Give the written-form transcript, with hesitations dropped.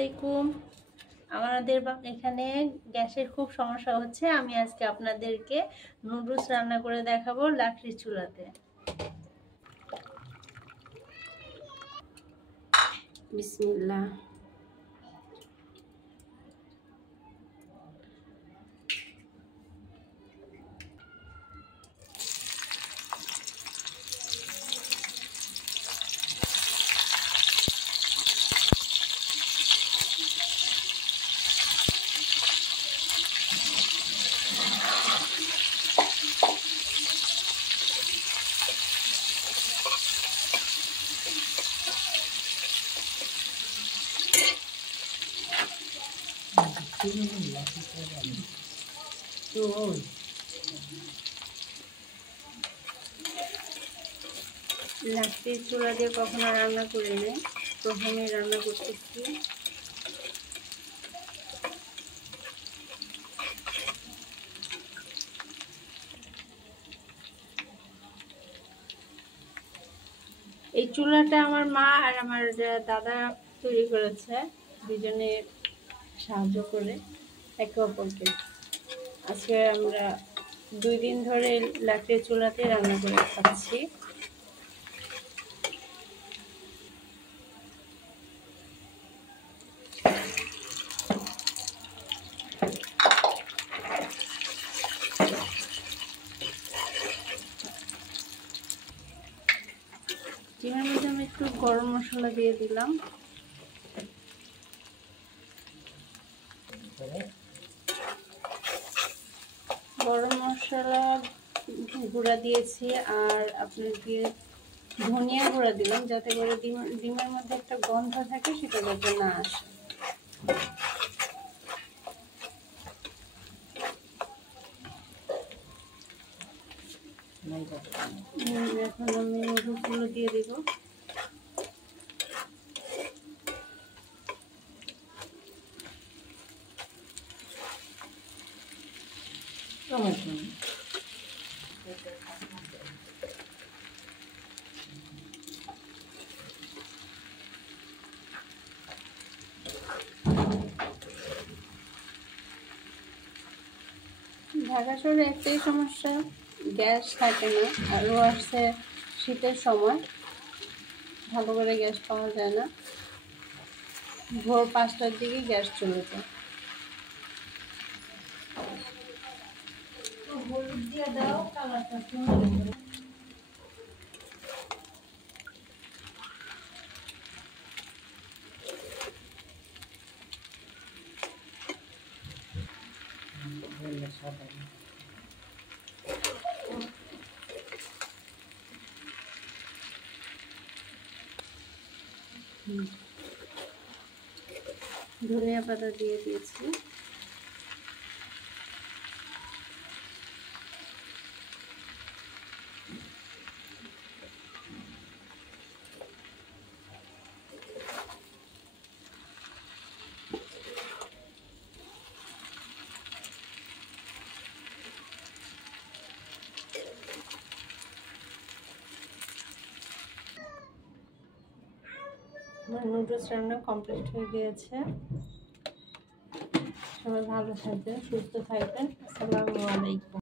আসসালামাইকুম। আমাদের এখানে গ্যাসের খুব সমস্যা হচ্ছে। আমি আজকে আপনাদেরকে নুডলস রান্না করে দেখাবো লাকড়ির চুলাতে। বিসমিল্লাহ। লাকড়ির চুলা দিয়ে কখনো রান্না করে নেই, প্রথমে রান্না করতেছি। এই চুলাটা আমার মা আর আমার দাদা তৈরি করেছে, দুজনে সাহায্য করে একে অপরকে। আজকে আমরা 2 দিন ধরে লাকড়ির চুলাতে রান্না করে খাচ্ছি। ডিমের মধ্যে আমি একটু গরম মশলা দিয়ে দিলাম। গরম মশলা গুঁড়া দিয়েছি, আর আপনার দিয়ে ধনিয়া গুঁড়া দিলাম, যাতে করে ডিমের মধ্যে একটা গন্ধ থাকে, সেটা যাতে না আসে। এখন আমি নুডলসগুলো দিয়ে দিব। ঢাকা শহরে একটাই সমস্যা, গ্যাস থাকে না। আরও আসছে শীতের সময়, ভালো করে গ্যাস পাওয়া যায় না। ভোর 5টার দিকে গ্যাস চলে যায়। হলুদ দিয়ে দাও, কালারটা সুন্দর। ধনিয়া পাতা দিয়ে দিয়েছি। আমার নুডলস রান্না কমপ্লিট হয়ে গিয়েছে। সবাই ভালো থাকবেন, সুস্থ থাকবেন। আসসালামু আলাইকুম।